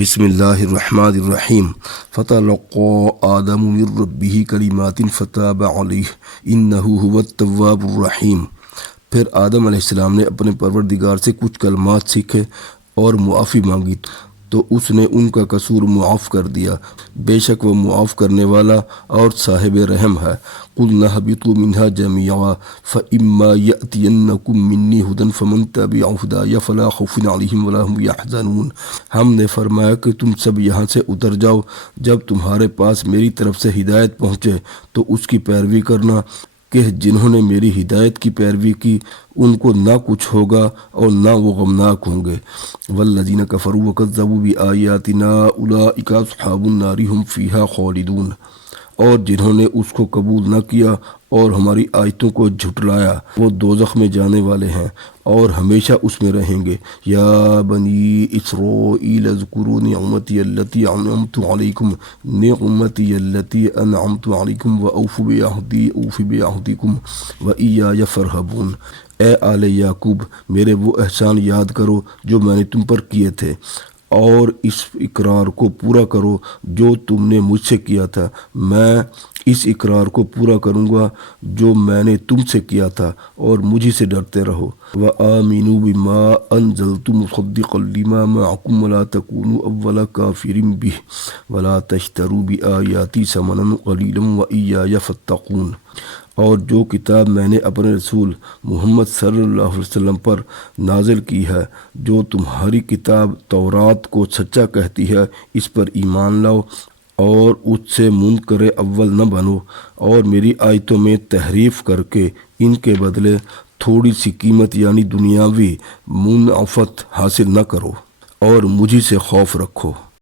بسم اللہ الرحمن الرحیم فتلقى آدم من ربه کلمات فتاب علیہ انہ هو التواب الرحیم۔ پھر آدم علیہ السلام نے اپنے پروردگار سے کچھ کلمات سیکھے اور معافی مانگی تو اس نے ان کا قصور معاف کر دیا، بے شک وہ معاف کرنے والا اور صاحب رحم ہے۔ قُلْنَا اهْبِطُوا مِنْهَا جَمِيعًا فَإِمَّا يَأْتِيَنَّكُم مِّنِّي هُدًى فَمَن تَبِعَ هُدَايَ فَلَا خَوْفٌ عَلَيْهِمْ وَلَا هُمْ يَحْزَنُونَ۔ ہم نے فرمایا کہ تم سب یہاں سے اتر جاؤ، جب تمہارے پاس میری طرف سے ہدایت پہنچے تو اس کی پیروی کرنا کہ جنہوں نے میری ہدایت کی پیروی کی ان کو نہ کچھ ہوگا اور نہ وہ غمناک ہوں گے۔ والذین کفروا وکذبوا بآیاتنا اولئک اصحاب النار هم فیہا خالدون۔ اور جنہوں نے اس کو قبول نہ کیا اور ہماری آیتوں کو جھٹلایا وہ دوزخ میں جانے والے ہیں اور ہمیشہ اس میں رہیں گے۔ یا بنی اسرائیل اذکروا نعمتی التی انعمت علیکم واوفوا بعہدی اوف بعہدکم وایای فارہبون۔ اے آل یعقوب، میرے وہ احسان یاد کرو جو میں نے تم پر کیے تھے، اور اس اقرار کو پورا کرو جو تم نے مجھ سے کیا تھا، میں اس اقرار کو پورا کروں گا جو میں نے تم سے کیا تھا، اور مجھے سے ڈرتے رہو۔ وآمنوا بما انزلت مصدقا لما معکم ولا تکونوا اول کافر بہ ولا تشتروا بآیاتی ثمنا قلیلا وایای فاتقون۔ اور جو کتاب میں نے اپنے رسول محمد صلی اللہ علیہ وسلم پر نازل کی ہے، جو تمہاری کتاب تورات کو سچا کہتی ہے، اس پر ایمان لاؤ اور اس سے منکر اول نہ بنو، اور میری آیتوں میں تحریف کر کے ان کے بدلے تھوڑی سی قیمت یعنی دنیاوی منافعت حاصل نہ کرو، اور مجھے سے خوف رکھو۔